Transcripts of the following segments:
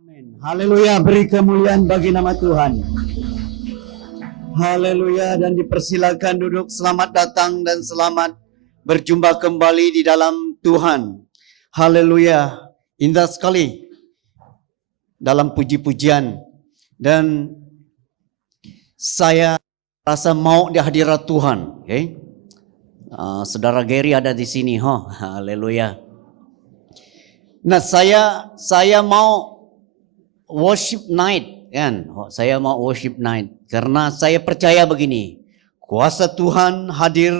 Amin. Haleluya, beri kemuliaan bagi nama Tuhan. Haleluya, dan dipersilakan duduk. Selamat datang dan selamat berjumpa kembali di dalam Tuhan. Haleluya, indah sekali dalam puji-pujian. Dan saya rasa mau di hadirat Tuhan. Okay? Saudara Gary ada di sini. Haleluya. Nah, saya mau worship night, kan? Saya mau worship night karena saya percaya begini, kuasa Tuhan hadir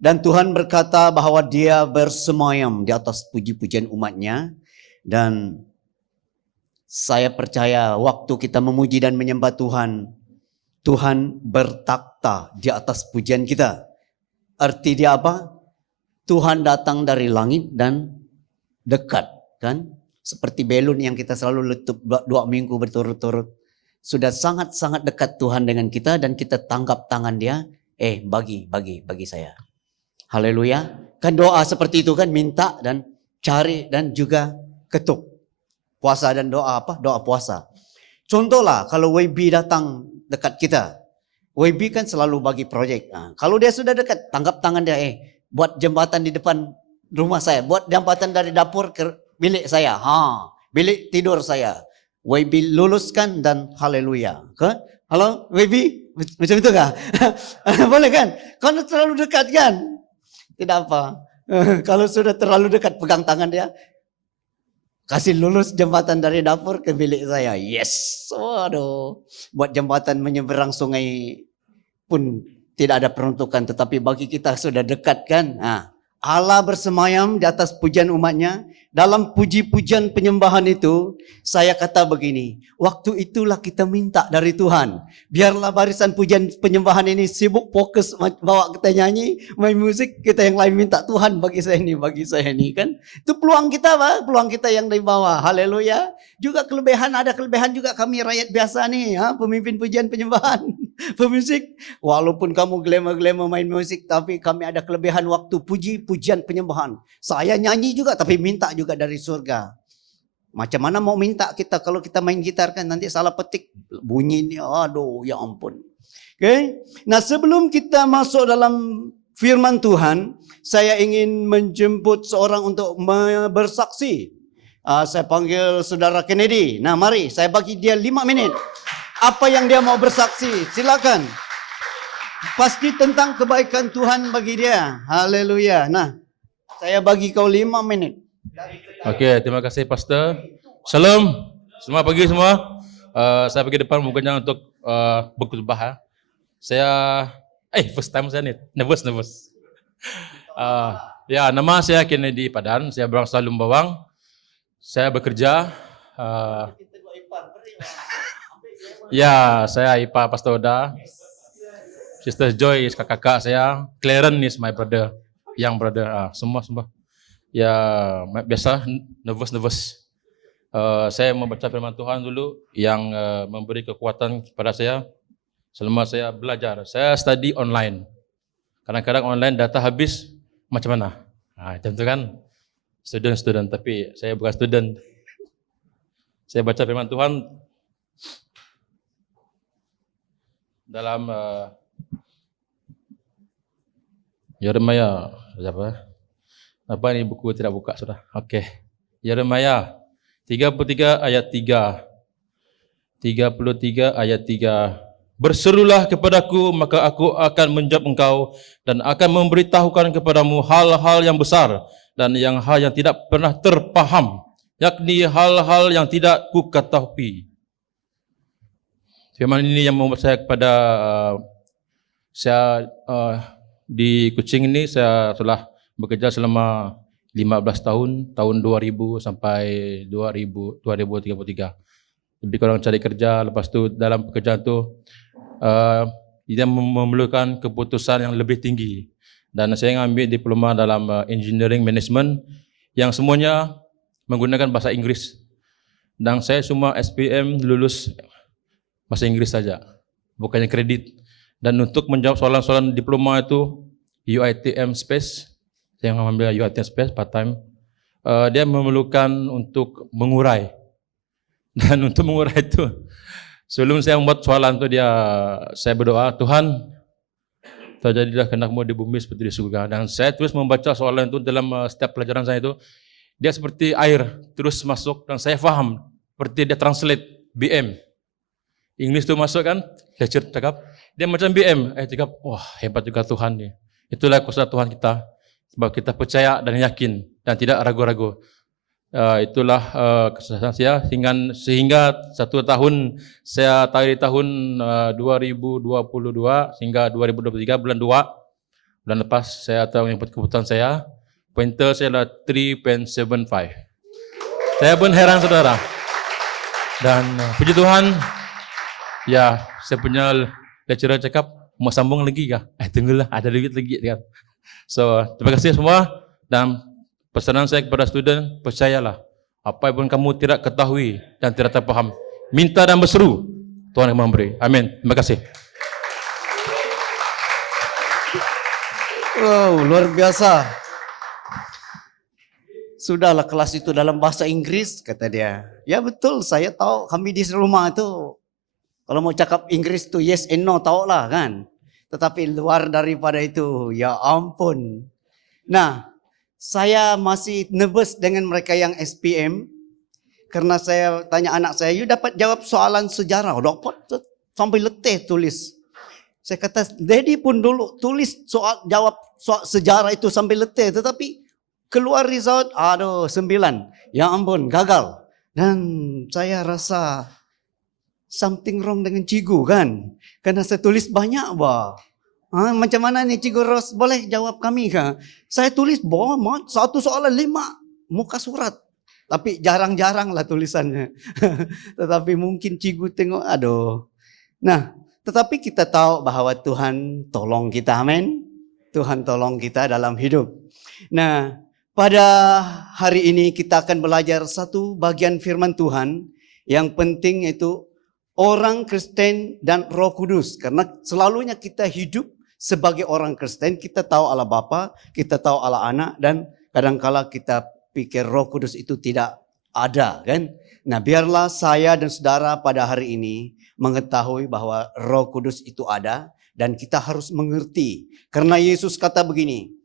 dan Tuhan berkata bahwa Dia bersemayam di atas puji-pujian umatnya, dan saya percaya waktu kita memuji dan menyembah Tuhan, Tuhan bertakhta di atas pujian kita. Arti dia apa? Tuhan datang dari langit dan dekat, kan? Seperti belun yang kita selalu letup 2 minggu berturut-turut. Sudah sangat-sangat dekat Tuhan dengan kita dan kita tangkap tangan dia. Bagi saya. Haleluya. Kan doa seperti itu kan, minta dan cari dan juga ketuk. Puasa dan doa apa? Doa puasa. Contohlah kalau WB datang dekat kita. WB kan selalu bagi proyek. Kalau dia sudah dekat, tangkap tangan dia. Buat jembatan di depan rumah saya. Buat jembatan dari dapur ke bilik saya, bilik tidur saya. WB luluskan dan haleluya. Halo WB, macam itu kah? Boleh kan? Kalau terlalu dekat kan? Tidak apa. Kalau sudah terlalu dekat, pegang tangan dia. Kasih lulus jembatan dari dapur ke bilik saya. Yes. Waduh. Buat jembatan menyeberang sungai pun tidak ada peruntukan. Tetapi bagi kita sudah dekat kan? Allah bersemayam di atas pujian umatnya. Dalam puji-pujian penyembahan itu, saya kata begini, waktu itulah kita minta dari Tuhan. Biarlah barisan pujian penyembahan ini sibuk fokus bawa kita nyanyi, main musik, kita yang lain minta Tuhan bagi saya ini kan. Itu peluang kita, Pak, peluang kita yang dari bawah. Haleluya. Juga ada kelebihan juga kami rakyat biasa nih, pemimpin pujian penyembahan, pemusik. Walaupun kamu glema-glema main musik, tapi kami ada kelebihan waktu puji-pujian penyembahan. Saya nyanyi juga tapi minta juga dari surga. Macam mana mau minta kita kalau kita main gitar kan nanti salah petik bunyi ini, aduh ya ampun. Oke. Nah, sebelum kita masuk dalam firman Tuhan, saya ingin menjemput seorang untuk bersaksi. Saya panggil saudara Kennedy. Nah, mari saya bagi dia 5 menit. Apa yang dia mau bersaksi, silakan. Pasti tentang kebaikan Tuhan bagi dia. Haleluya. Nah, saya bagi kau 5 menit. Oke, terima kasih Pastor. Shalom, selamat pagi semua. Saya pergi depan bukannya untuk berkhutbah. Saya, first time saya nih, nervous. Ya, nama saya Kennedy Padan. Saya berasal Lumbawang. Saya bekerja. Saya IPA Pastor Oda. Sister Joy is kakak saya. Clarence is my brother, young brother. Semua. Ya, biasa nervous. Saya membaca firman Tuhan dulu yang memberi kekuatan kepada saya selama saya belajar. Saya study online. Kadang-kadang online data habis, macam mana? Tentu kan student, tapi saya bukan student. Saya baca firman Tuhan dalam Yeremia, apa ini buku tidak buka sudah. Oke. Yeremia 33 ayat 3. 33 ayat 3. Berserulah kepadaku, maka aku akan menjawab engkau dan akan memberitahukan kepadamu hal-hal yang besar dan hal yang tidak pernah terpaham, yakni hal-hal yang tidak kuketahui. Firman ini yang membuat saya kepada saya di Kuching ini saya telah bekerja selama 15 tahun 2000 sampai 2033. Lebih kurang cari kerja, lepas tu dalam pekerjaan tu dia memerlukan keputusan yang lebih tinggi. Dan saya mengambil diploma dalam engineering management yang semuanya menggunakan bahasa Inggris. Dan saya semua SPM lulus bahasa Inggris saja, bukannya kredit. Dan untuk menjawab soalan-soalan diploma itu UiTM Space, saya mengambil UiTM Space part time. Dia memerlukan untuk mengurai Dan untuk mengurai itu, sebelum saya membuat soalan itu saya berdoa, Tuhan, terjadilah kehendak-Mu di bumi seperti di surga. Dan saya terus membaca soalan itu dalam setiap pelajaran saya itu. Dia seperti air terus masuk dan saya faham seperti dia translate BM. English itu masuk kan, lecture cakap. Dia macam BM. Cakap, wah hebat juga Tuhan ni. Itulah kuasa Tuhan kita. Sebab kita percaya dan yakin dan tidak ragu-ragu. Itulah kesuksesan saya sehingga 1 tahun saya dari tahun 2022 hingga 2023 bulan 2. Bulan lepas saya tahu yang keputusan saya, pointer saya adalah 3.75. Saya pun heran saudara. Dan puji Tuhan, ya saya punya lecturer cakap, mau sambung lagi kah? Tunggulah, ada duit lagi kan. So, terima kasih semua dan pesanan saya kepada student, percayalah, apa pun kamu tidak ketahui dan tidak terpaham, minta dan berseru, Tuhan akan memberi. Amin. Terima kasih. Wow, luar biasa. Sudahlah kelas itu dalam bahasa Inggris, kata dia. Ya betul, saya tahu kami di rumah itu, kalau mau cakap Inggris itu yes and no, tahu lah kan. Tetapi luar daripada itu, ya ampun. Nah, saya masih nervous dengan mereka yang SPM. Karena saya tanya anak saya, you dapat jawab soalan sejarah. Dapat sampai letih tulis. Saya kata, Daddy pun dulu tulis jawab soal sejarah itu sampai letih. Tetapi keluar result, 9. Ya ampun, gagal. Dan saya rasa something wrong dengan cikgu kan. Karena saya tulis banyak bah. Macam mana ni Cikgu Ros, boleh jawab kami kah? Saya tulis satu soalan 5 muka surat. Tapi jarang-jarang lah tulisannya. Tetapi mungkin cikgu tengok, aduh. Nah, tetapi kita tahu bahawa Tuhan tolong kita, amin. Tuhan tolong kita dalam hidup. Nah, pada hari ini kita akan belajar satu bagian firman Tuhan. Yang penting itu orang Kristen dan Roh Kudus. Karena selalunya kita hidup sebagai orang Kristen, kita tahu Allah Bapa, kita tahu Allah Anak, dan kadangkala kita pikir Roh Kudus itu tidak ada, kan? Nah, biarlah saya dan saudara pada hari ini mengetahui bahwa Roh Kudus itu ada dan kita harus mengerti. Karena Yesus kata begini,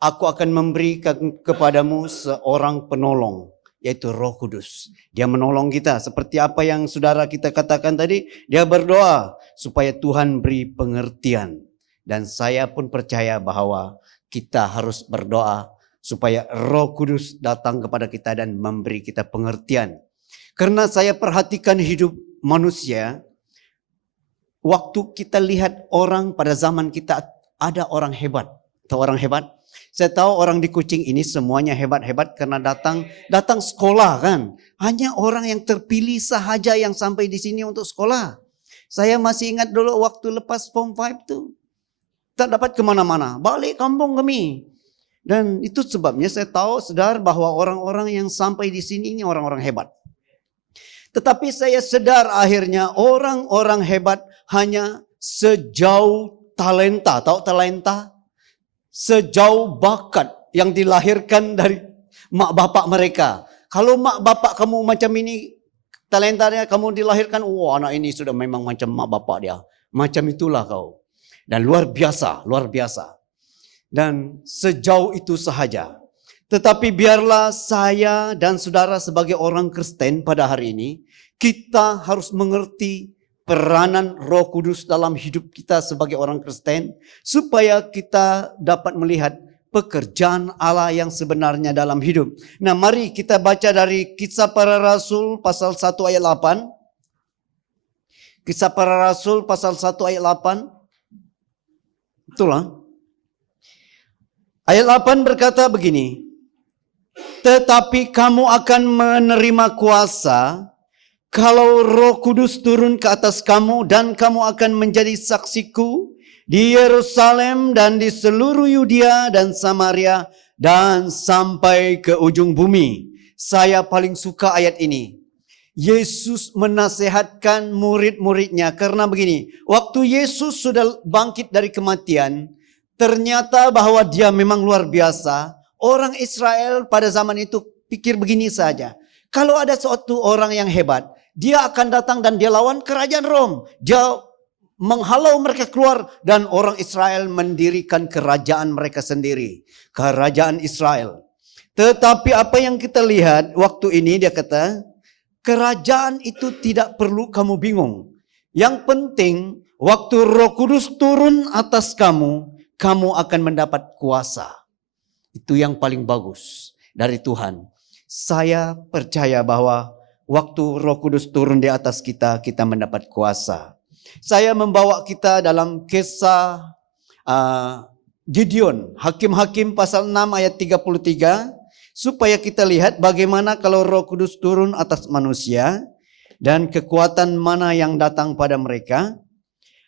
aku akan memberi kepadamu seorang penolong, yaitu Roh Kudus. Dia menolong kita seperti apa yang saudara kita katakan tadi. Dia berdoa supaya Tuhan beri pengertian. Dan saya pun percaya bahwa kita harus berdoa supaya Roh Kudus datang kepada kita dan memberi kita pengertian. Karena saya perhatikan hidup manusia, waktu kita lihat orang pada zaman kita, ada orang hebat. Tahu orang hebat? Saya tahu orang di Kuching ini semuanya hebat-hebat karena datang sekolah kan. Hanya orang yang terpilih sahaja yang sampai di sini untuk sekolah. Saya masih ingat dulu waktu lepas Form 5 tuh. Tak dapat kemana-mana, balik kampung kami. Dan itu sebabnya saya tahu, sedar bahwa orang-orang yang sampai di sini ini orang-orang hebat. Tetapi saya sedar akhirnya orang-orang hebat hanya sejauh talenta. Tahu talenta? Sejauh bakat yang dilahirkan dari mak bapak mereka. Kalau mak bapak kamu macam ini, talentanya kamu dilahirkan, wah anak ini sudah memang macam mak bapak dia. Macam itulah kau. Dan luar biasa, luar biasa. Dan sejauh itu sahaja. Tetapi biarlah saya dan saudara sebagai orang Kristen pada hari ini, kita harus mengerti peranan Roh Kudus dalam hidup kita sebagai orang Kristen, supaya kita dapat melihat pekerjaan Allah yang sebenarnya dalam hidup. Nah, mari kita baca dari Kisah Para Rasul pasal 1 ayat 8. Kisah Para Rasul pasal 1 ayat 8. Itulah. Ayat 8 berkata begini. Tetapi kamu akan menerima kuasa kalau Roh Kudus turun ke atas kamu, dan kamu akan menjadi saksiku di Yerusalem dan di seluruh Yudea dan Samaria dan sampai ke ujung bumi. Saya paling suka ayat ini. Yesus menasihatkan murid-muridnya karena begini. Waktu Yesus sudah bangkit dari kematian, ternyata bahwa dia memang luar biasa. Orang Israel pada zaman itu pikir begini saja. Kalau ada suatu orang yang hebat, dia akan datang dan dia lawan kerajaan Rom. Dia menghalau mereka keluar dan orang Israel mendirikan kerajaan mereka sendiri. Kerajaan Israel. Tetapi apa yang kita lihat waktu ini dia kata, kerajaan itu tidak perlu kamu bingung. Yang penting waktu Roh Kudus turun atas kamu, kamu akan mendapat kuasa. Itu yang paling bagus dari Tuhan. Saya percaya bahwa waktu Roh Kudus turun di atas kita, kita mendapat kuasa. Saya membawa kita dalam kisah Gideon, Hakim-Hakim pasal 6 ayat 33, supaya kita lihat bagaimana kalau Roh Kudus turun atas manusia dan kekuatan mana yang datang pada mereka.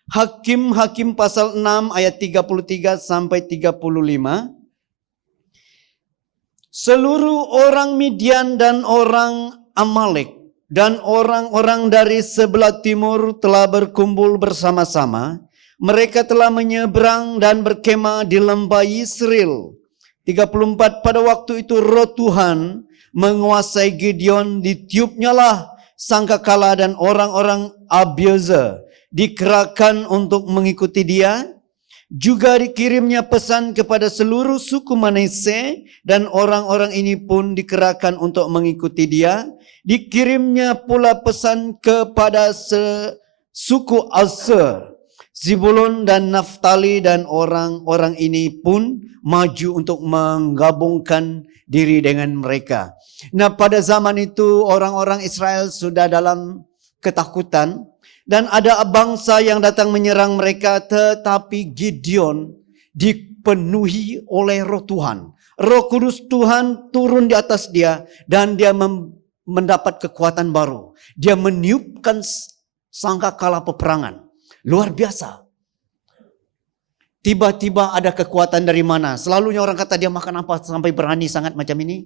Hakim-Hakim pasal 6 ayat 33 sampai 35. Seluruh orang Midian dan orang Amalek dan orang-orang dari sebelah timur telah berkumpul bersama-sama. Mereka telah menyeberang dan berkemah di lembah Yisril. 34, pada waktu itu roh Tuhan menguasai Gideon, ditiupnyalah sangkakala dan orang-orang Abiezer dikerahkan untuk mengikuti dia. Juga dikirimnya pesan kepada seluruh suku Manase dan orang-orang ini pun dikerahkan untuk mengikuti dia. Dikirimnya pula pesan kepada suku Aser, Zebulun dan Naftali, dan orang-orang ini pun maju untuk menggabungkan diri dengan mereka. Nah, pada zaman itu orang-orang Israel sudah dalam ketakutan. Dan ada bangsa yang datang menyerang mereka, tetapi Gideon dipenuhi oleh roh Tuhan. Roh Kudus Tuhan turun di atas dia dan dia mendapat kekuatan baru. Dia meniupkan sangkakala peperangan. Luar biasa. Tiba-tiba ada kekuatan dari mana? Selalunya orang kata dia makan apa sampai berani sangat macam ini?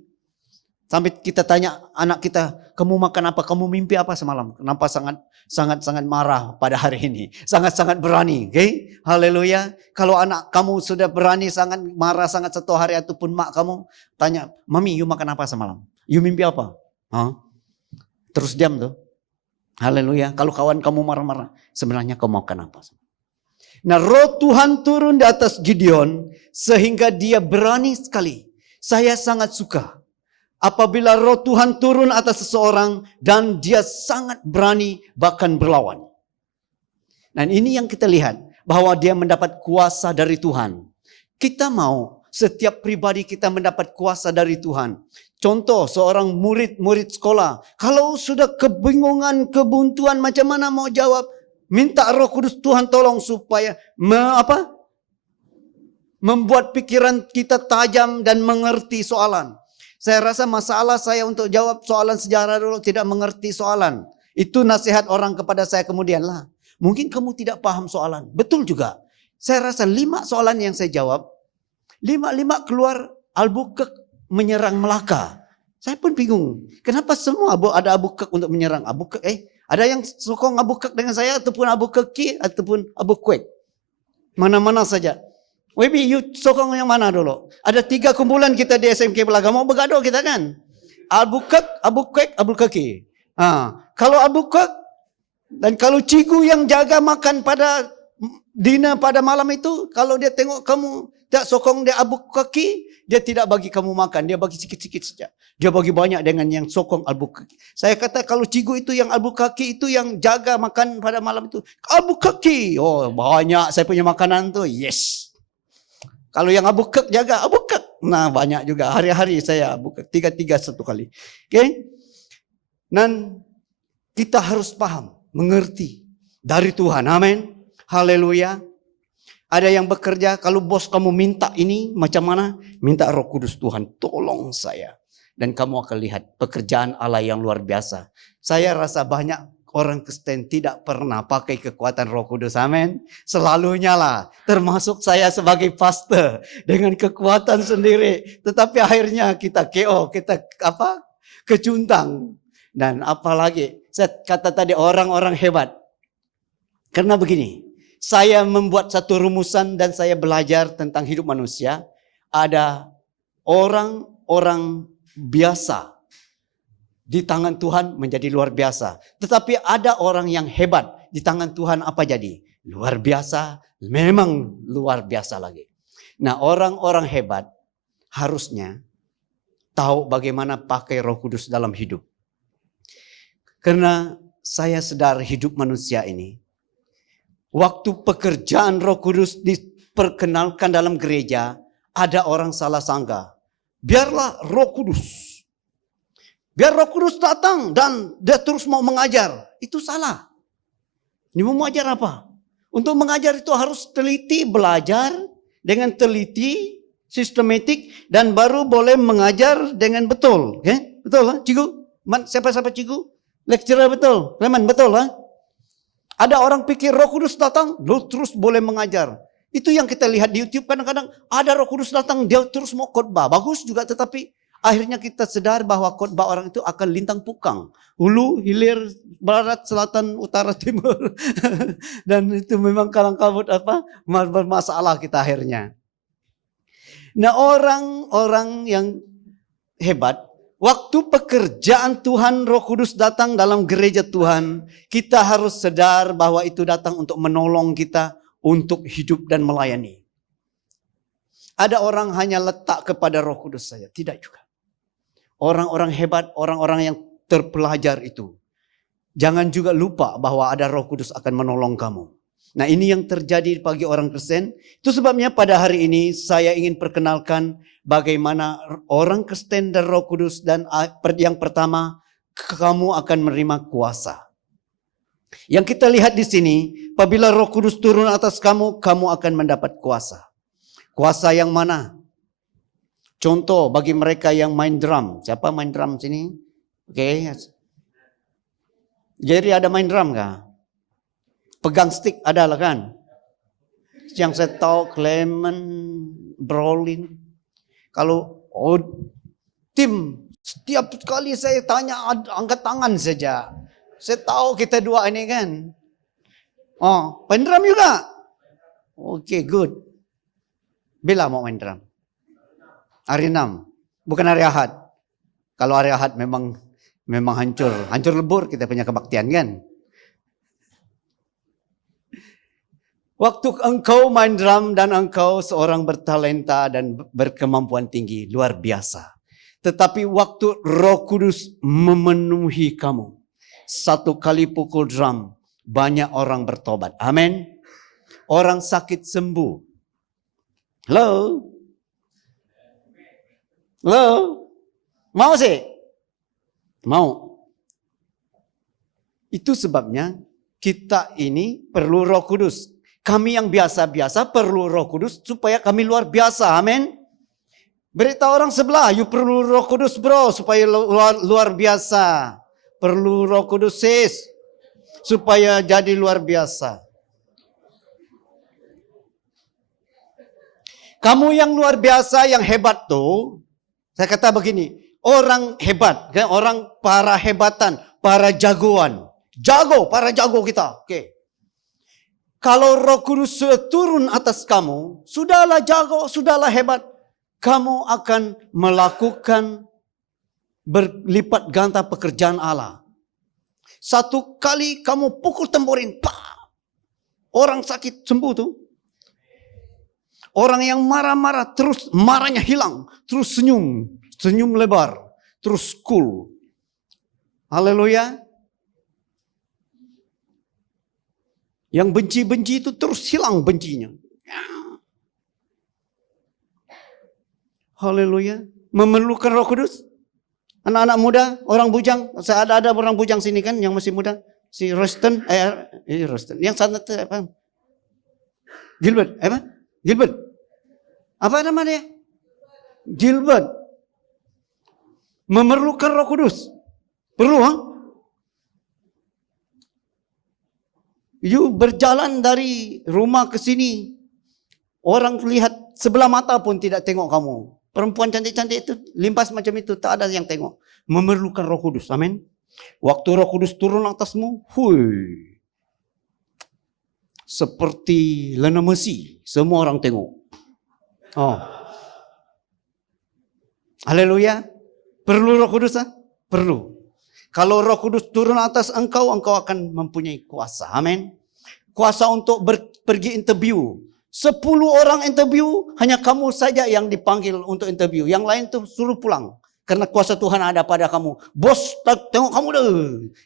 Sampai kita tanya anak kita, kamu makan apa? Kamu mimpi apa semalam? Kenapa sangat marah pada hari ini? Sangat berani. Okay? Haleluya. Kalau anak kamu sudah berani, sangat marah, sangat satu hari ataupun mak kamu tanya, Mami, you makan apa semalam? You mimpi apa? Terus diam tuh. Haleluya. Kalau kawan kamu marah-marah, sebenarnya kamu makan apa? Nah, roh Tuhan turun di atas Gideon sehingga dia berani sekali. Saya sangat suka apabila roh Tuhan turun atas seseorang dan dia sangat berani bahkan berlawan. Dan ini yang kita lihat, bahwa dia mendapat kuasa dari Tuhan. Kita mau setiap pribadi kita mendapat kuasa dari Tuhan. Contoh seorang murid sekolah, kalau sudah kebingungan, kebuntuan, macam mana mau jawab, minta Roh Kudus Tuhan tolong supaya membuat pikiran kita tajam dan mengerti soalan. Saya rasa masalah saya untuk jawab soalan sejarah dulu, tidak mengerti soalan. Itu nasihat orang kepada saya kemudian lah. Mungkin kamu tidak paham soalan. Betul juga. Saya rasa 5 soalan yang saya jawab, 5 keluar Albuquerque menyerang Melaka. Saya pun bingung. Kenapa semua ada Albuquerque untuk menyerang Albuquerque? Ada yang sokong Albuquerque dengan saya ataupun Albuquerque ataupun Albuquerque. Mana-mana saja. Maybe you sokong yang mana dulu? Ada 3 kumpulan kita di SMK Belaga. Mau bergaduh kita kan? Albuquerque. Kalau Albuquerque dan kalau Cigu yang jaga makan pada dinner pada malam itu, kalau dia tengok kamu tak sokong dia Albuquerque, dia tidak bagi kamu makan. Dia bagi sikit-sikit saja. Dia bagi banyak dengan yang sokong Albuquerque. Saya kata kalau Cigu itu yang Albuquerque itu yang jaga makan pada malam itu. Albuquerque. Oh banyak saya punya makanan tu. Yes. Kalau yang Albuquerque jaga, Albuquerque. Nah banyak juga. Hari-hari saya Albuquerque. 3 satu kali. Okay? Dan kita harus paham, mengerti dari Tuhan. Amin. Haleluya. Ada yang bekerja, kalau bos kamu minta ini macam mana? Minta Roh Kudus Tuhan, tolong saya. Dan kamu akan lihat pekerjaan Allah yang luar biasa. Saya rasa banyak orang Kristen tidak pernah pakai kekuatan Roh Kudus. Amin. Selalunya lah. Termasuk saya sebagai pastor. Dengan kekuatan sendiri. Tetapi akhirnya kita KO. Kita kecuntang. Dan apalagi. Saya kata tadi orang-orang hebat. Karena begini. Saya membuat satu rumusan dan saya belajar tentang hidup manusia. Ada orang-orang biasa di tangan Tuhan menjadi luar biasa. Tetapi ada orang yang hebat, di tangan Tuhan apa jadi? Luar biasa, memang luar biasa lagi. Nah, orang-orang hebat harusnya tahu bagaimana pakai Roh Kudus dalam hidup. Karena saya sadar hidup manusia ini, waktu pekerjaan Roh Kudus diperkenalkan dalam gereja, ada orang salah sangka. Biarlah Roh Kudus. Biar Roh Kudus datang dan dia terus mau mengajar. Itu salah. Ini mau mengajar apa? Untuk mengajar itu harus teliti, belajar dengan teliti, sistematik, dan baru boleh mengajar dengan betul. Okay? Betul lah, cikgu? Siapa-siapa cikgu? Lecturer betul? Leman betul lah? Ada orang pikir Roh Kudus datang, terus boleh mengajar. Itu yang kita lihat di YouTube, kadang-kadang ada Roh Kudus datang, dia terus mau khotbah. Bagus juga, tetapi akhirnya kita sadar bahwa khotbah orang itu akan lintang pukang. Hulu, hilir, barat, selatan, utara, timur. Dan itu memang kalang kabut bermasalah kita akhirnya. Nah, orang-orang yang hebat, waktu pekerjaan Tuhan Roh Kudus datang dalam gereja Tuhan, kita harus sadar bahwa itu datang untuk menolong kita untuk hidup dan melayani. Ada orang hanya letak kepada Roh Kudus saja, tidak juga. Orang-orang hebat, orang-orang yang terpelajar itu, jangan juga lupa bahwa ada Roh Kudus akan menolong kamu. Nah, ini yang terjadi bagi orang Kristen. Itu sebabnya pada hari ini saya ingin perkenalkan bagaimana orang Kristen dan Roh Kudus, dan yang pertama, kamu akan menerima kuasa. Yang kita lihat di sini, apabila Roh Kudus turun atas kamu, kamu akan mendapat kuasa. Kuasa yang mana? Contoh bagi mereka yang main drum. Siapa main drum sini? Oke. Jadi ada main drum kah? Pegang stick ada lah kan? Yang saya tahu Clement, Brolin. Kalau tim, setiap kali saya tanya angkat tangan saja. Saya tahu kita dua ini kan. Oh, main drum juga? Oke, good. Bila mau main drum? Hari 6, bukan hari Ahad. Kalau hari Ahad memang hancur lebur kita punya kebaktian kan. Waktu engkau main drum dan engkau seorang bertalenta dan berkemampuan tinggi, luar biasa. Tetapi waktu Roh Kudus memenuhi kamu, satu kali pukul drum, banyak orang bertobat. Amin. Orang sakit sembuh. Halo? Halo? Mau sih? Mau. Itu sebabnya kita ini perlu Roh Kudus. Kami yang biasa-biasa perlu Roh Kudus supaya kami luar biasa. Amin. Beritahu orang sebelah, you perlu Roh Kudus bro supaya luar biasa. Perlu Roh Kudus sis supaya jadi luar biasa. Kamu yang luar biasa, yang hebat tuh, saya kata begini, orang hebat, kan? Orang para hebatan, para jagoan. Para jago kita. Oke. Kalau Roh Kudus turun atas kamu, sudahlah jago, sudahlah hebat. Kamu akan melakukan berlipat ganda pekerjaan Allah. Satu kali kamu pukul temborin, orang sakit sembuh tuh. Orang yang marah-marah, terus marahnya hilang. Terus senyum lebar. Terus cool. Haleluya. Yang benci-benci itu terus hilang bencinya. Haleluya. Memerlukan Roh Kudus. Anak-anak muda, orang bujang. Saya ada orang bujang sini kan yang masih muda. Si Royston. Royston. Yang sana itu apa? Gilbert. Gilbert. Apa namanya? Gilbert. Memerlukan Roh Kudus. Perlu, ha? You berjalan dari rumah ke sini. Orang lihat sebelah mata pun tidak tengok kamu. Perempuan cantik-cantik itu limpas macam itu. Tak ada yang tengok. Memerlukan Roh Kudus. Amin. Waktu Roh Kudus turun atasmu. Seperti lena mesi. Semua orang tengok. Oh. Haleluya. Perlu Roh Kudus? Ha? Perlu. Kalau Roh Kudus turun atas engkau, engkau akan mempunyai kuasa. Amin. Kuasa untuk pergi interview. 10 orang interview, hanya kamu saja yang dipanggil untuk interview. Yang lain tuh suruh pulang. Karena kuasa Tuhan ada pada kamu. Bos, tengok kamu dah.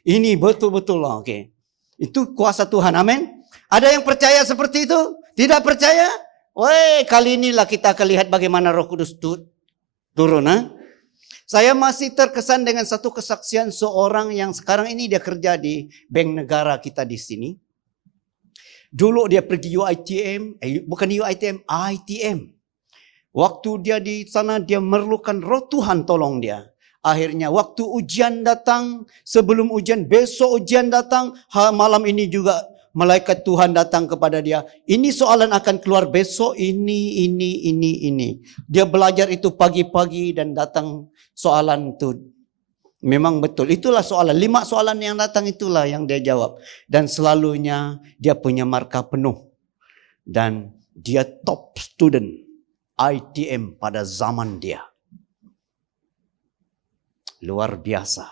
Ini betul-betul lah. Okay. Itu kuasa Tuhan. Amin. Ada yang percaya seperti itu? Tidak percaya? Woi, kali inilah kita akan lihat bagaimana Roh Kudus turun. Saya masih terkesan dengan satu kesaksian seorang yang sekarang ini dia kerja di bank negara kita di sini. Dulu dia pergi UiTM, bukan UiTM, ITM. Waktu dia di sana dia memerlukan Roh Tuhan tolong dia. Akhirnya waktu ujian datang, sebelum ujian, besok ujian datang, malam ini juga malaikat Tuhan datang kepada dia. Ini soalan akan keluar besok, ini. Dia belajar itu pagi-pagi dan datang soalan itu. Memang betul, itulah soalan. 5 soalan yang datang itulah yang dia jawab. Dan selalunya dia punya markah penuh. Dan dia top student ITM pada zaman dia. Luar biasa.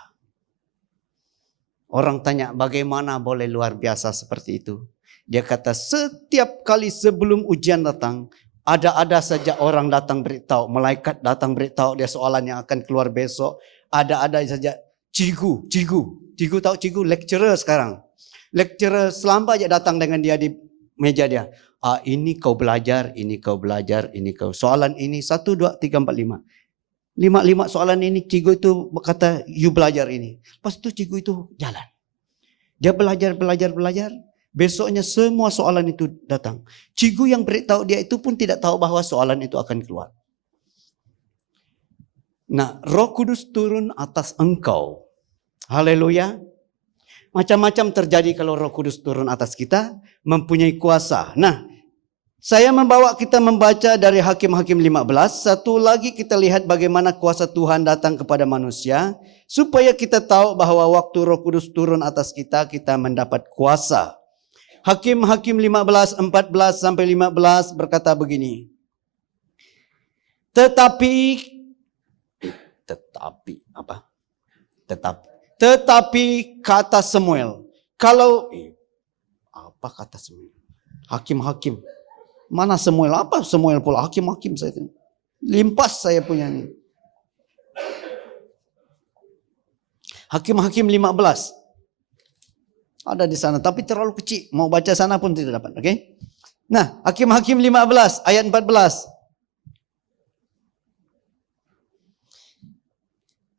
Orang tanya bagaimana boleh luar biasa seperti itu. Dia kata setiap kali sebelum ujian datang, ada saja orang datang beritahu, malaikat datang beritahu dia soalan yang akan keluar besok. Ada saja cigu tahu cigu, lecturer sekarang. Lecturer selamba aja datang dengan dia di meja dia. Ini kau belajar, ini kau belajar, ini kau. Soalan ini 1, 2, 3, 4, 5. 5 soalan ini cigu itu berkata you belajar ini. Lepas itu cigu itu jalan. Dia belajar. Besoknya semua soalan itu datang. Cigu yang beritahu dia itu pun tidak tahu bahwa soalan itu akan keluar. Nah, Roh Kudus turun atas engkau. Haleluya. Macam-macam terjadi kalau Roh Kudus turun atas kita, mempunyai kuasa. Nah, saya membawa kita membaca dari Hakim-Hakim 15. Satu lagi kita lihat bagaimana kuasa Tuhan datang kepada manusia. Supaya kita tahu bahwa waktu Roh Kudus turun atas kita, kita mendapat kuasa. Hakim-Hakim 15, 14 sampai 15 berkata begini. Tetapi kata Samuel. Apa kata Samuel? Hakim-Hakim. Mana Samuel? Apa Samuel pula? Hakim-Hakim saya. Limpas saya punya ini. Hakim-Hakim 15. Ada di sana tapi terlalu kecil. Mau baca sana pun tidak dapat. Okay? Nah, Hakim-Hakim 15 ayat 14.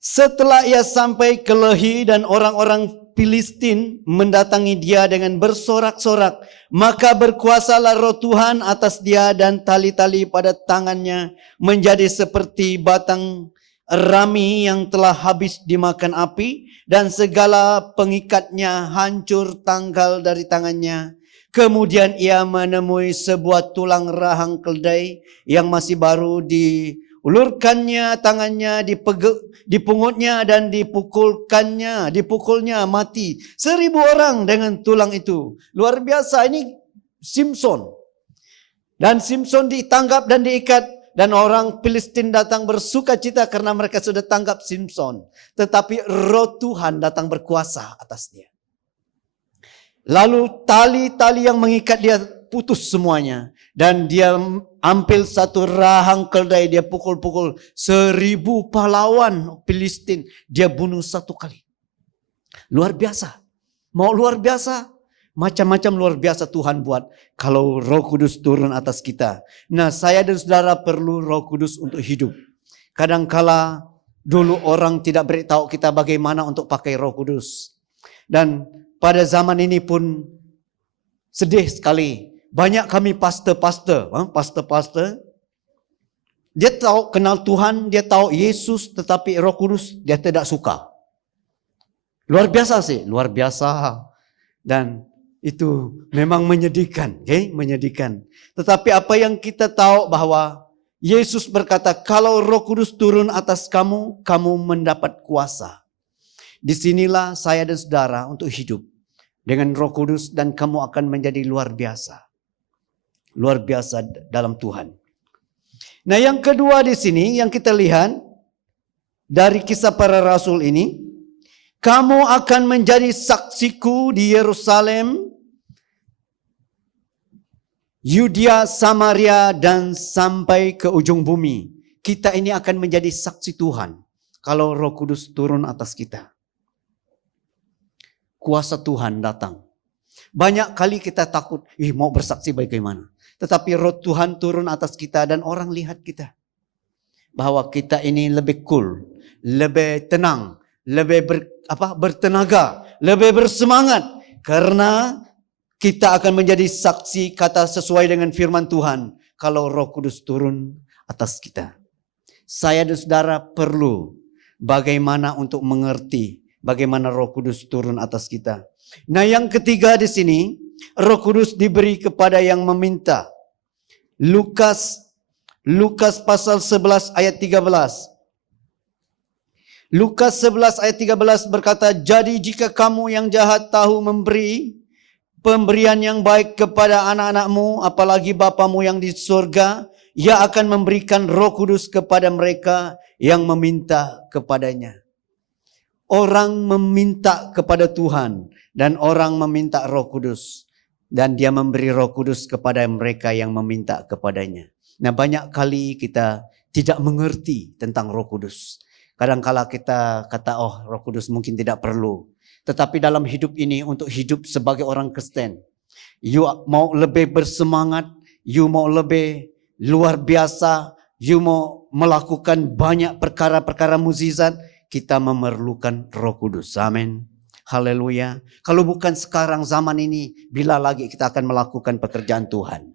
Setelah ia sampai ke Lehi dan orang-orang Filistin mendatangi dia dengan bersorak-sorak, maka berkuasalah Roh Tuhan atas dia dan tali-tali pada tangannya menjadi seperti batang rami yang telah habis dimakan api dan segala pengikatnya hancur tanggal dari tangannya. Kemudian ia menemui sebuah tulang rahang keldai yang masih baru, diulurkannya tangannya, dipungutnya dan dipukulnya mati 1000 orang dengan tulang itu. Luar biasa, ini Simpson. Dan Simpson ditangkap dan diikat. Dan orang Filistin datang bersuka cita karena mereka sudah tangkap Simpson. Tetapi Roh Tuhan datang berkuasa atas dia. Lalu tali-tali yang mengikat dia putus semuanya. Dan dia ambil satu rahang keldai, dia pukul-pukul 1000 pahlawan Filistin. Dia bunuh satu kali. Luar biasa. Mau luar biasa? Macam-macam luar biasa Tuhan buat kalau Roh Kudus turun atas kita. Nah, saya dan saudara perlu Roh Kudus untuk hidup. Kadangkala dulu orang tidak beritahu kita bagaimana untuk pakai Roh Kudus. Dan pada zaman ini pun sedih sekali. Banyak kami pastor-pastor. Dia tahu kenal Tuhan, dia tahu Yesus, tetapi Roh Kudus dia tidak suka. Luar biasa sih, luar biasa. Dan itu memang menyedihkan, okay? Menyedihkan. Tetapi apa yang kita tahu bahwa Yesus berkata, kalau Roh Kudus turun atas kamu, kamu mendapat kuasa. Disinilah saya dan saudara untuk hidup dengan Roh Kudus dan kamu akan menjadi luar biasa. Luar biasa dalam Tuhan. Nah, yang kedua di sini yang kita lihat dari Kisah Para Rasul ini, Kamu akan menjadi saksiku di Yerusalem, Yudea, Samaria, dan sampai ke ujung bumi. Kita ini akan menjadi saksi Tuhan kalau Roh Kudus turun atas kita. Kuasa Tuhan datang. Banyak kali kita takut, mau bersaksi bagaimana. Tetapi Roh Tuhan turun atas kita dan orang lihat kita. Bahwa kita ini lebih cool, lebih tenang, lebih bertenaga, lebih bersemangat. Karena kita akan menjadi saksi kata sesuai dengan firman Tuhan. Kalau Roh Kudus turun atas kita. Saya dan saudara perlu bagaimana untuk mengerti bagaimana Roh Kudus turun atas kita. Nah, yang ketiga di sini, Roh Kudus diberi kepada yang meminta. Lukas pasal 11 ayat 13. Lukas 11 ayat 13 berkata, jadi jika kamu yang jahat tahu memberi pemberian yang baik kepada anak-anakmu, apalagi Bapamu yang di surga, Ia akan memberikan Roh Kudus kepada mereka yang meminta kepadanya. Orang meminta kepada Tuhan dan orang meminta Roh Kudus. Dan Dia memberi Roh Kudus kepada mereka yang meminta kepadanya. Nah, banyak kali kita tidak mengerti tentang Roh Kudus. Kadang-kala kita kata, Roh Kudus mungkin tidak perlu. Tetapi dalam hidup ini, untuk hidup sebagai orang Kristen, you mau lebih bersemangat, you mau lebih luar biasa, you mau melakukan banyak perkara-perkara mukjizat, kita memerlukan Roh Kudus. Amin. Haleluya. Kalau bukan sekarang zaman ini, bila lagi kita akan melakukan pekerjaan Tuhan?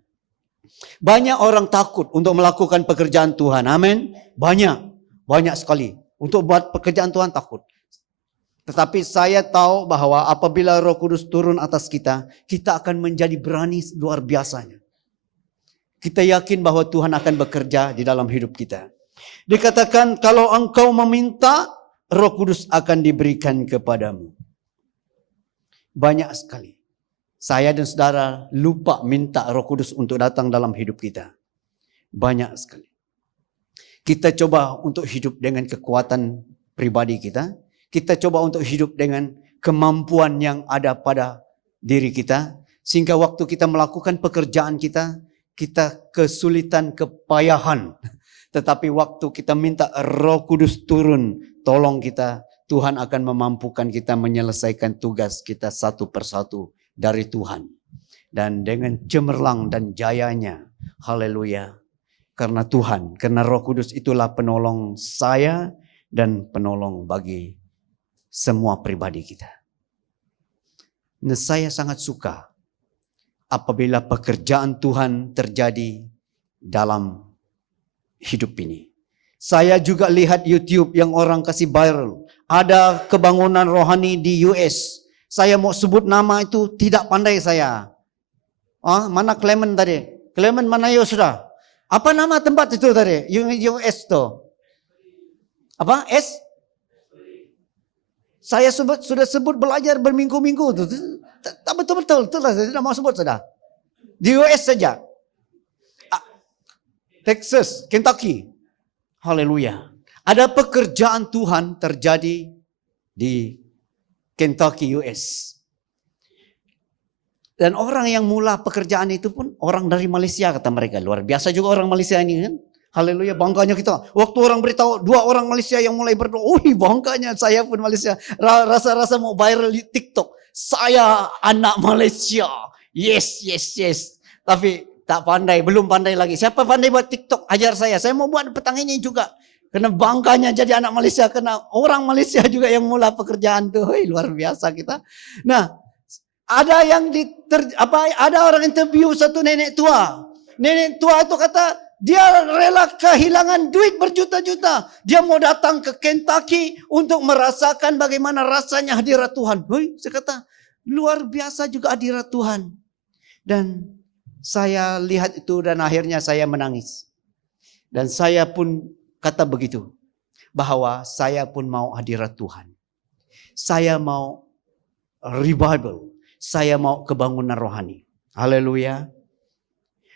Banyak orang takut untuk melakukan pekerjaan Tuhan. Amin. Banyak sekali. Untuk buat pekerjaan Tuhan takut. Tetapi saya tahu bahwa apabila Roh Kudus turun atas kita, kita akan menjadi berani luar biasanya. Kita yakin bahwa Tuhan akan bekerja di dalam hidup kita. Dikatakan kalau engkau meminta, Roh Kudus akan diberikan kepadamu. Banyak sekali. Saya dan saudara lupa minta Roh Kudus untuk datang dalam hidup kita. Banyak sekali. Kita coba untuk hidup dengan kekuatan pribadi kita. Kita coba untuk hidup dengan kemampuan yang ada pada diri kita. Sehingga waktu kita melakukan pekerjaan kita, kita kesulitan, kepayahan. Tetapi waktu kita minta Roh Kudus turun, tolong kita, Tuhan akan memampukan kita menyelesaikan tugas kita satu persatu dari Tuhan. Dan dengan cemerlang dan jayanya, haleluya. Karena Tuhan, karena Roh Kudus itulah penolong saya dan penolong bagi semua pribadi kita. Nah, saya sangat suka apabila pekerjaan Tuhan terjadi dalam hidup ini. Saya juga lihat YouTube yang orang kasih viral. Ada kebangunan rohani di US. Saya mau sebut nama itu tidak pandai saya. Mana Clement tadi? Clement mana ya sudah? Apa nama tempat itu tadi? US tuh. Apa? Saya sudah sebut belajar berminggu-minggu tuh. Tak betul-betul. Itulah saya tidak mau sebut sudah. Di US saja. Texas, Kentucky. Haleluya. Ada pekerjaan Tuhan terjadi di Kentucky, US. Dan orang yang mula pekerjaan itu pun orang dari Malaysia kata mereka. Luar biasa juga orang Malaysia ini kan. Haleluya, bangkanya kita. Waktu orang beritahu 2 orang Malaysia yang mulai berdoa. Bangkanya saya pun Malaysia. Rasa-rasa mau viral di TikTok. Saya anak Malaysia. Yes. Tapi tak pandai, belum pandai lagi. Siapa pandai buat TikTok? Ajar saya. Saya mau buat petang ini juga. Karena bangkanya jadi anak Malaysia. Karena orang Malaysia juga yang mula pekerjaan tuh. Luar biasa kita. Nah, ada yang ada orang interview satu nenek tua. Nenek tua itu kata dia rela kehilangan duit berjuta-juta. Dia mau datang ke Kentucky untuk merasakan bagaimana rasanya hadirat Tuhan. Saya kata luar biasa juga hadirat Tuhan. Dan saya lihat itu dan akhirnya saya menangis. Dan saya pun kata begitu. Bahwa saya pun mau hadirat Tuhan. Saya mau revival. Saya mau kebangunan rohani. Haleluya.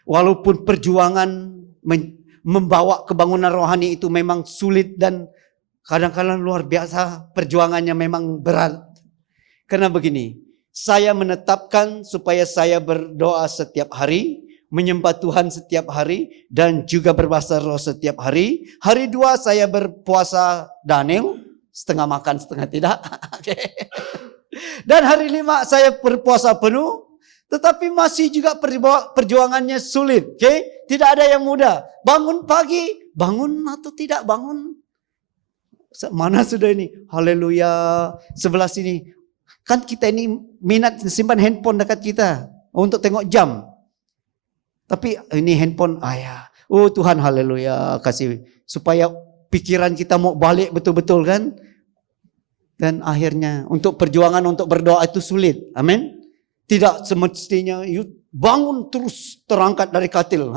Walaupun perjuangan membawa kebangunan rohani itu memang sulit dan Kadang-kadang luar biasa perjuangannya memang berat. Karena begini, saya menetapkan supaya saya berdoa setiap hari, menyembah Tuhan setiap hari, dan juga berbahasa roh setiap hari. Hari 2 saya berpuasa Daniel, setengah makan setengah tidak. Dan hari 5 saya berpuasa penuh. Tetapi masih juga perjuangannya sulit. Tidak ada yang mudah. Bangun pagi, bangun atau tidak bangun. Mana sudah ini? Haleluya. Sebelah sini. Kan kita ini minat simpan handphone dekat kita. Untuk tengok jam. Tapi ini handphone ayah. Oh Tuhan haleluya. Kasih. Supaya pikiran kita mau balik betul-betul kan. Dan akhirnya untuk perjuangan untuk berdoa itu sulit. Amin. Tidak semestinya bangun terus terangkat dari katil.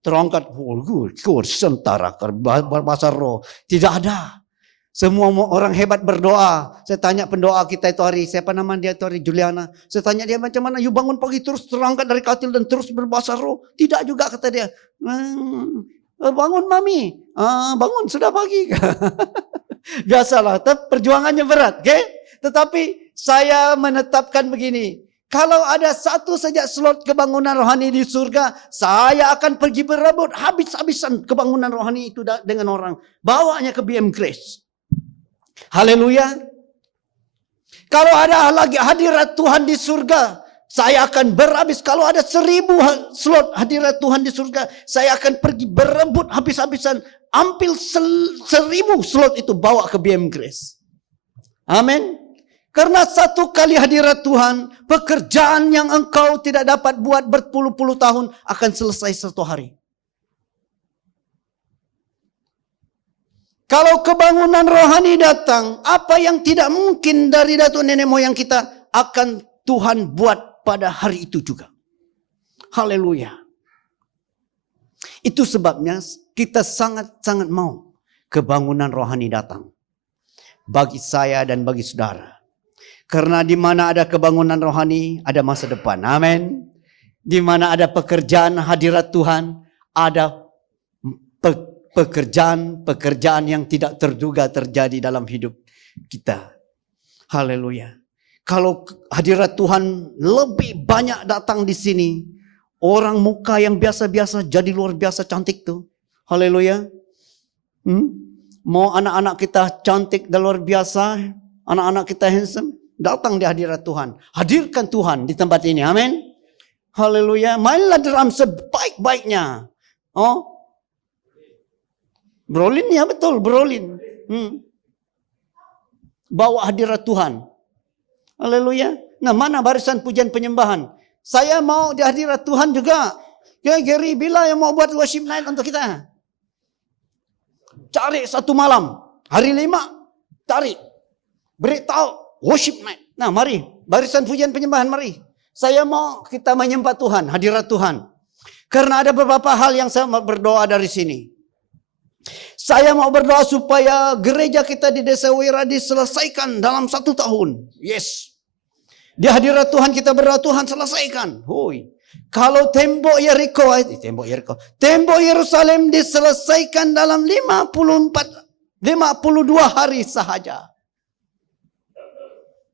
Terangkat. Sentara. Berbahasa roh. Tidak ada. Semua orang hebat berdoa. Saya tanya pendoa kita itu hari, siapa nama dia itu hari, Juliana. Saya tanya dia macam mana, you bangun pagi terus terangkat dari katil dan terus berbahasa roh. Tidak juga kata dia. Bangun mami. Bangun sudah pagi. Biasalah, perjuangannya berat. Tetapi saya menetapkan begini. Kalau ada satu saja slot kebangunan rohani di surga, saya akan pergi berebut habis-habisan kebangunan rohani itu dengan orang. Bawanya ke BM Grace. Haleluya. Kalau ada lagi hadirat Tuhan di surga, saya akan berhabis. Kalau ada 1000 slot hadirat Tuhan di surga, saya akan pergi berebut habis-habisan. Ambil 1000 slot itu bawa ke BM Grace. Amin. Karena satu kali hadirat Tuhan, pekerjaan yang engkau tidak dapat buat berpuluh-puluh tahun akan selesai satu hari. Kalau kebangunan rohani datang, apa yang tidak mungkin dari datuk nenek moyang kita akan Tuhan buat pada hari itu juga. Haleluya. Itu sebabnya kita sangat-sangat mau kebangunan rohani datang. Bagi saya dan bagi saudara. Karena di mana ada kebangunan rohani, ada masa depan. Amin. Di mana ada pekerjaan hadirat Tuhan, ada pekerjaan yang tidak terduga terjadi dalam hidup kita. Haleluya. Kalau hadirat Tuhan lebih banyak datang di sini, orang muka yang biasa-biasa jadi luar biasa cantik tuh. Haleluya. Mau anak-anak kita cantik dan luar biasa, anak-anak kita handsome, datang di hadirat Tuhan. Hadirkan Tuhan di tempat ini. Amin. Haleluya. Mainlah drum sebaik-baiknya. Berolin ya betul, berolin. Bawa hadirat Tuhan. Haleluya. Nah, mana barisan pujian penyembahan? Saya mau di hadirat Tuhan juga. Ya, Gary bila yang mau buat worship night untuk kita. Cari satu malam. Hari 5, cari. Beritahu worship night. Nah, mari. Barisan pujian penyembahan, mari. Saya mau kita menyembah Tuhan, hadirat Tuhan. Karena ada beberapa hal yang saya berdoa dari sini. Saya mau berdoa supaya gereja kita di Desa Wira diselesaikan dalam 1 tahun. Yes. Di hadirat Tuhan kita berdoa, Tuhan selesaikan. Kalau tembok Yerusalem diselesaikan dalam 52 hari sahaja.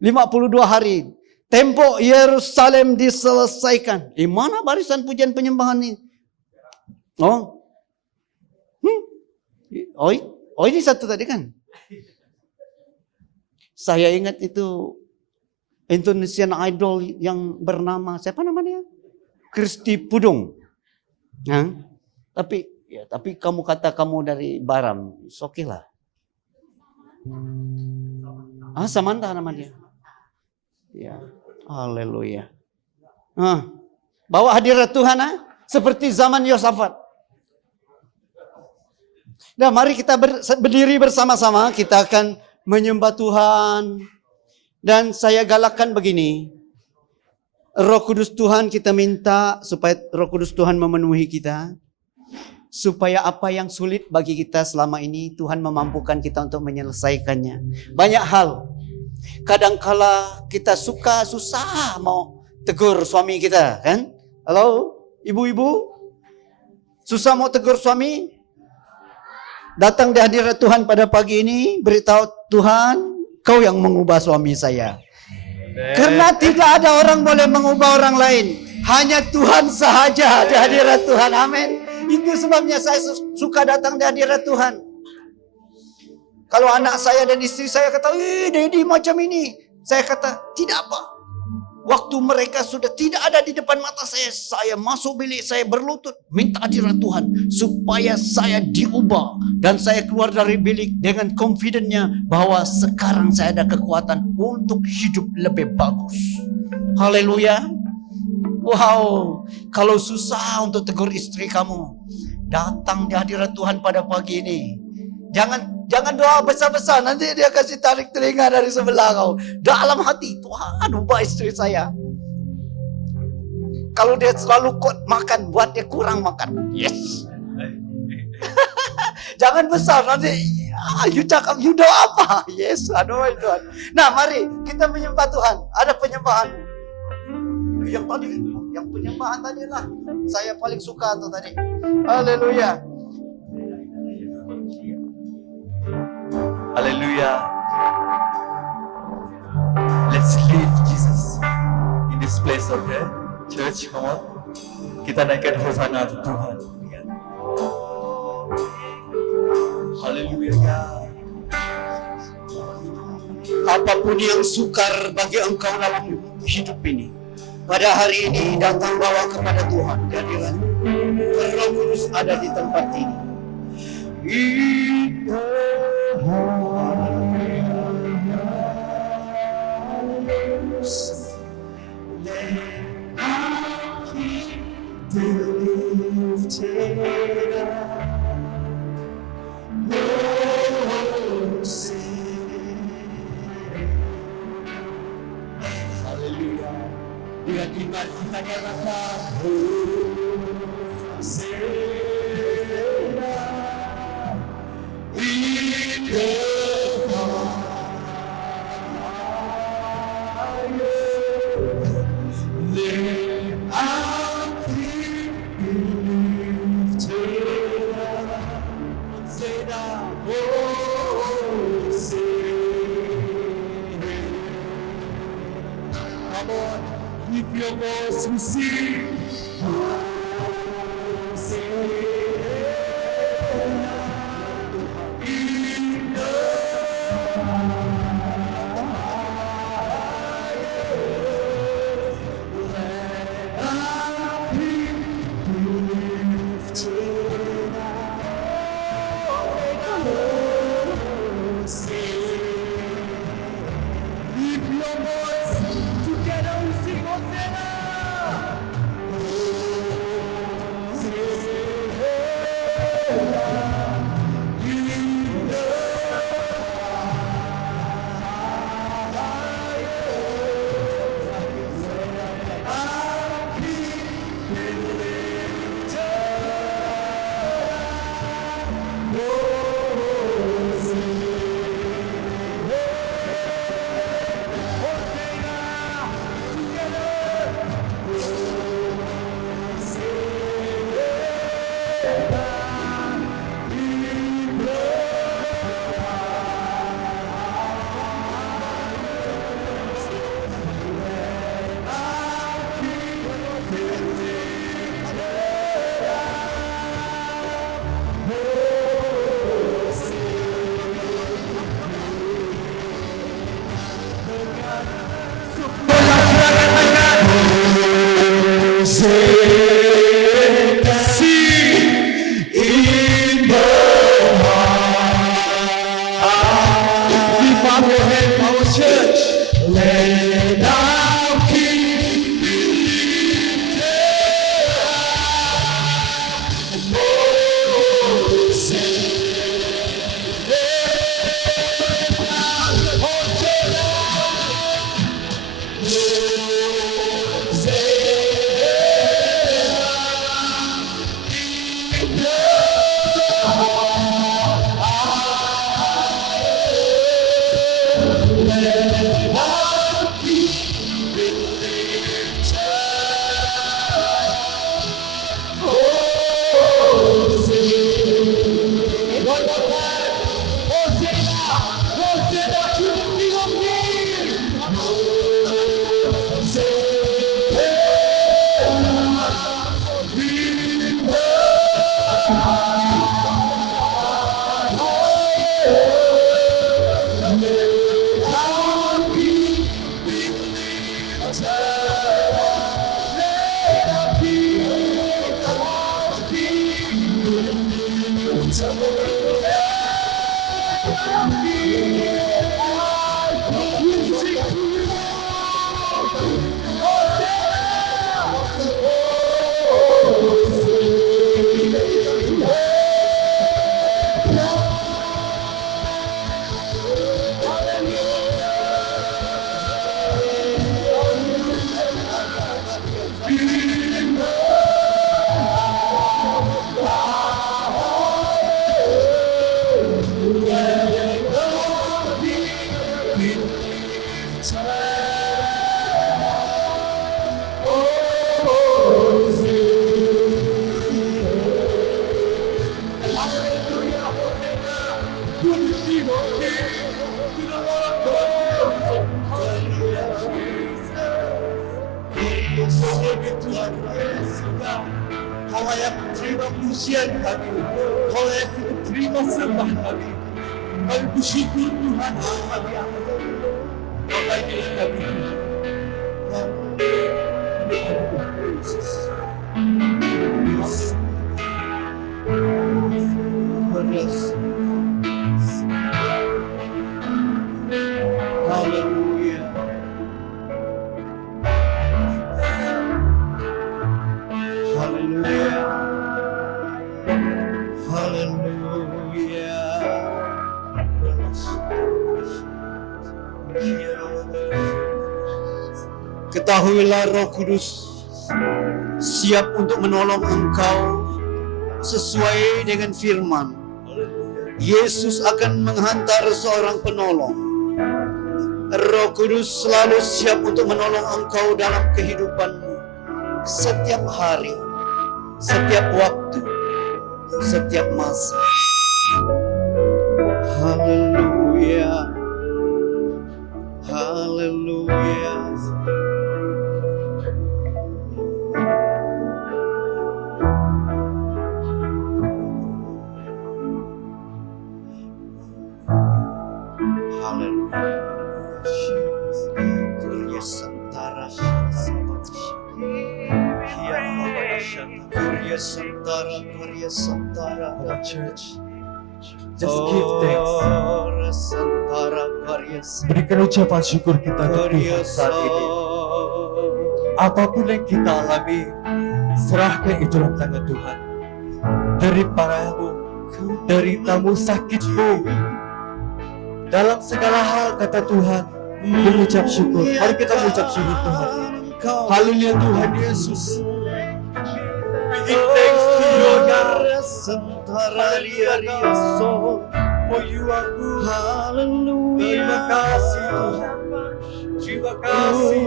52 hari. Tembok Yerusalem diselesaikan. Di mana barisan pujian penyembahan ini? Ini satu tadi kan. Saya ingat itu Indonesian Idol yang bernama siapa namanya? Kristi Pudung. Tapi kamu kata kamu dari Baram, oke lah. Samantha nama dia. Ya, haleluya. Bawa hadirat Tuhan seperti zaman Yosafat. Nah, mari kita berdiri bersama-sama, kita akan menyembah Tuhan. Dan saya galakkan begini, Roh Kudus Tuhan kita minta supaya Roh Kudus Tuhan memenuhi kita. Supaya apa yang sulit bagi kita selama ini, Tuhan memampukan kita untuk menyelesaikannya. Banyak hal. Kadangkala kita susah mau tegur suami kita, kan? Halo, ibu-ibu? Susah mau tegur suami? Datang di hadirat Tuhan pada pagi ini, beritahu Tuhan, kau yang mengubah suami saya. Karena tidak ada orang boleh mengubah orang lain. Hanya Tuhan sahaja di hadirat Tuhan. Amin. Itu sebabnya saya suka datang di hadirat Tuhan. Kalau anak saya dan istri saya kata, Daddy macam ini. Saya kata, tidak apa. Waktu mereka sudah tidak ada di depan mata saya masuk bilik, saya berlutut, minta hadirat Tuhan. Supaya saya diubah. Dan saya keluar dari bilik dengan confidentnya bahwa sekarang saya ada kekuatan untuk hidup lebih bagus. Haleluya. Wow, kalau susah untuk tegur istri kamu, datang di hadirat Tuhan pada pagi ini. Jangan doa besar-besar, nanti dia kasih tarik telinga dari sebelah kau. Dalam hati, Tuhan ubah istri saya. Kalau dia selalu kuat makan, buat dia kurang makan. Yes. Jangan besar, nanti you cakap, you doa apa? Yes, doa Tuhan. Nah, mari kita menyembah Tuhan. Ada penyembahan. Yang penyembahan tadi lah. Saya paling suka tuh tadi. Haleluya. Hallelujah. Let's live Jesus in this place, okay? Church, come on. Kita naikkan hosana untuk Tuhan. Hallelujah. Apapun yang sukar bagi engkau dalam hidup ini, pada hari ini datang bawa kepada Tuhan kehadiran. Roh Kudus ada di tempat ini. Dengan iman kita nyatakan Keep your voice and sing. Kau layak terima pujian kami. Kau layak terima sembah kami. Kami bersyukur Tuhan. Kau layak kami. Hallelujah. Hallelujah. Ketahuilah Roh Kudus siap untuk menolong engkau sesuai dengan firman. Yesus akan menghantar seorang penolong. Roh Kudus selalu siap untuk menolong engkau dalam kehidupanmu. Setiap hari, setiap waktu, setiap masa. Haleluya. Haleluya. Our church, just give thanks. Berikan ucapan syukur kita untuk Tuhan saat ini. Apapun yang kita alami, serahkan itu dalam tangan Tuhan. Deritamu, deritamu, sakitmu, dalam segala hal kata Tuhan, mengucap syukur. Mari kita mengucap syukur Tuhan. Haleluya Tuhan Yesus. We give thanks to you, God. For you are good. Terima kasih Tuhan. Terima kasih.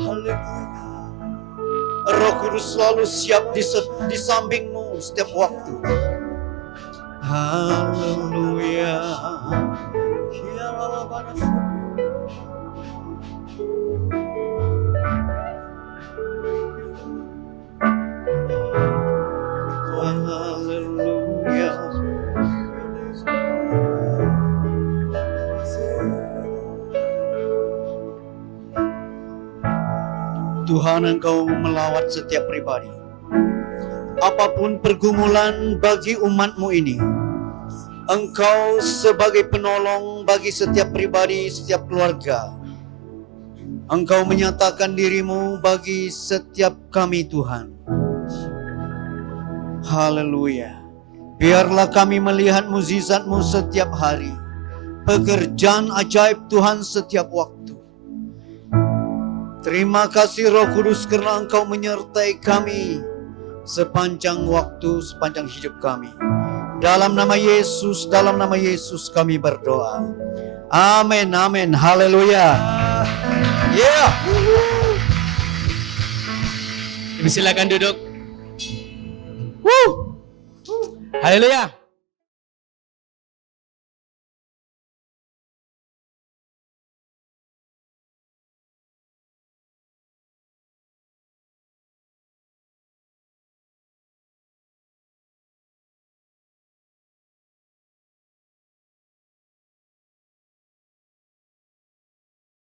Haleluya. Roh Kudus selalu siap di sampingmu setiap waktu. Haleluya. Haleluya. Tuhan, Engkau melawat setiap pribadi. Apapun pergumulan bagi umat-Mu ini, Engkau sebagai penolong bagi setiap pribadi, setiap keluarga. Engkau menyatakan diri-Mu bagi setiap kami, Tuhan. Haleluya. Biarlah kami melihat mukjizat-Mu setiap hari. Pekerjaan ajaib Tuhan setiap waktu. Terima kasih Roh Kudus karena Engkau menyertai kami sepanjang waktu, sepanjang hidup kami. Dalam nama Yesus kami berdoa. Amin, amin, haleluya. Yeah. Silakan duduk. Haleluya.